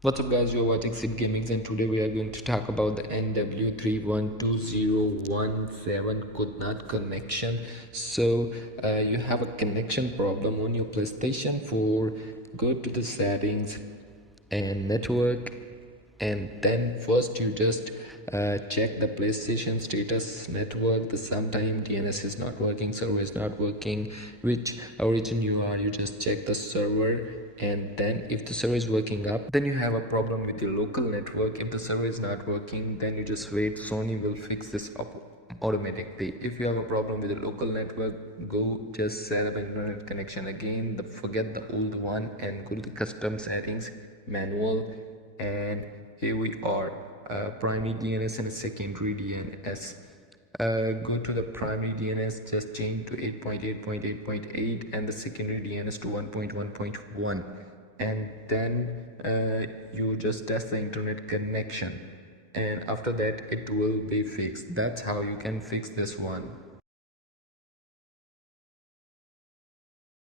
What's up guys, you're watching Sid Gamings and today we are going to talk about the NW-31201-7 could not connection. So you have a connection problem on your PlayStation 4. Go to the settings and network, and then first you just check the PlayStation status network. The sometime DNS is not working, server is not working, which origin you are, you just check the server, and then if the server is working up, then you have a problem with your local network. If the server is not working, then you just wait, Sony will fix this up automatically. If you have a problem with the local network, go just set up an internet connection again, forget the old one and go to the custom settings, manual, and here we are, primary DNS and secondary DNS. Go to the primary DNS, just change to 8.8.8.8 and the secondary DNS to 1.1.1, and then you just test the internet connection, and after that it will be fixed. That's how you can fix this one.